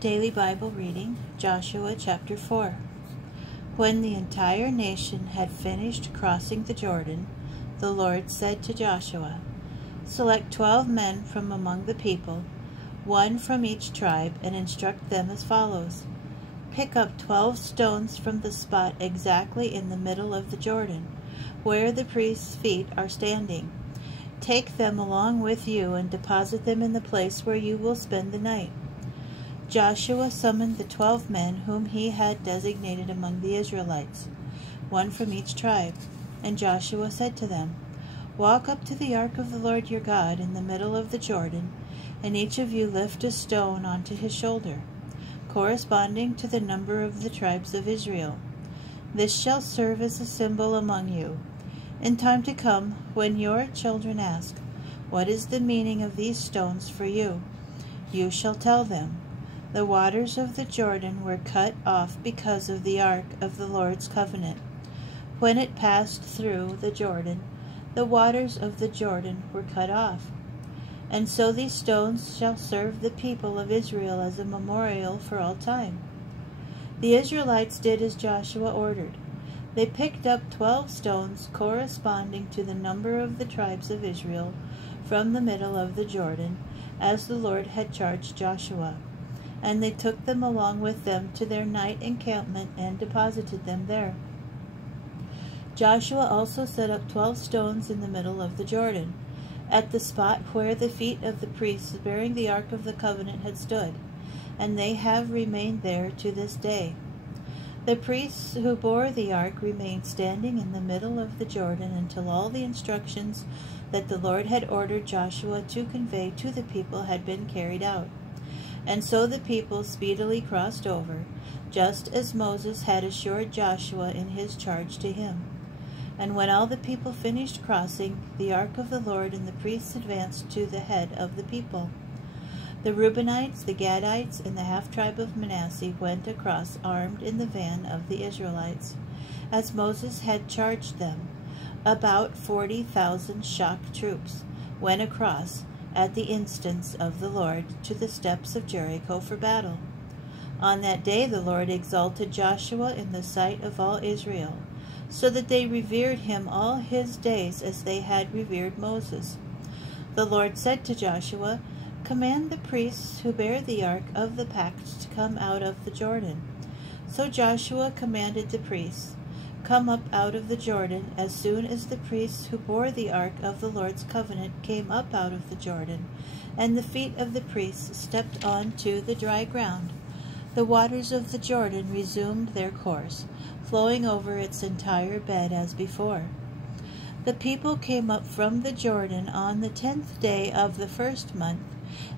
Daily Bible reading, Joshua chapter 4. When the entire nation had finished crossing the Jordan, the Lord said to Joshua, "Select 12 men from among the people, 1 from each tribe, and instruct them as follows. Pick up 12 stones from the spot exactly in the middle of the Jordan, where the priests' feet are standing. Take them along with you and deposit them in the place where you will spend the night." Joshua summoned the 12 men whom he had designated among the Israelites, 1 from each tribe. And Joshua said to them, "Walk up to the ark of the Lord your God in the middle of the Jordan, and each of you lift a stone onto his shoulder, corresponding to the number of the tribes of Israel. This shall serve as a symbol among you. In time to come, when your children ask, 'What is the meaning of these stones for you?' you shall tell them, 'The waters of the Jordan were cut off because of the ark of the Lord's covenant. When it passed through the Jordan, the waters of the Jordan were cut off. And so these stones shall serve the people of Israel as a memorial for all time." The Israelites did as Joshua ordered. They picked up 12 stones corresponding to the number of the tribes of Israel from the middle of the Jordan, as the Lord had charged Joshua. And they took them along with them to their night encampment and deposited them there. Joshua also set up 12 stones in the middle of the Jordan, at the spot where the feet of the priests bearing the Ark of the Covenant had stood, and they have remained there to this day. The priests who bore the ark remained standing in the middle of the Jordan until all the instructions that the Lord had ordered Joshua to convey to the people had been carried out. And so the people speedily crossed over, just as Moses had assured Joshua in his charge to him. And when all the people finished crossing, the ark of the Lord and the priests advanced to the head of the people. The Reubenites, the Gadites, and the half-tribe of Manasseh went across armed in the van of the Israelites, as Moses had charged them. About 40,000 shock troops went across, at the instance of the Lord, to the steps of Jericho for battle. On that day the Lord exalted Joshua in the sight of all Israel, so that they revered him all his days as they had revered Moses. The Lord said to Joshua, "Command the priests who bear the ark of the pact to come out of the Jordan." So Joshua commanded the priests, "Come up out of the Jordan." As soon as the priests who bore the ark of the Lord's covenant came up out of the Jordan, and the feet of the priests stepped on to the dry ground, the waters of the Jordan resumed their course, flowing over its entire bed as before. The people came up from the Jordan on the 10th day of the first month,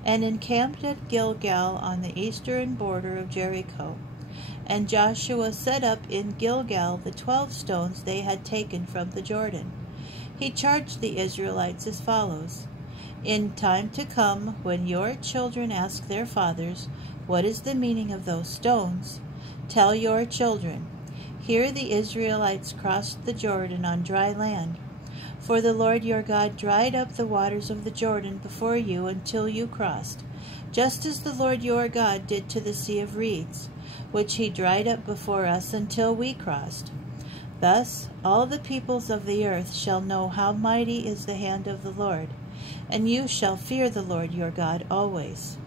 and encamped at Gilgal on the eastern border of Jericho. And Joshua set up in Gilgal the 12 stones they had taken from the Jordan. He charged the Israelites as follows: "In time to come, when your children ask their fathers, 'What is the meaning of those stones?' tell your children, 'Here the Israelites crossed the Jordan on dry land. For the Lord your God dried up the waters of the Jordan before you until you crossed, just as the Lord your God did to the Sea of Reeds, which he dried up before us until we crossed.' Thus all the peoples of the earth shall know how mighty is the hand of the Lord, and you shall fear the Lord your God always."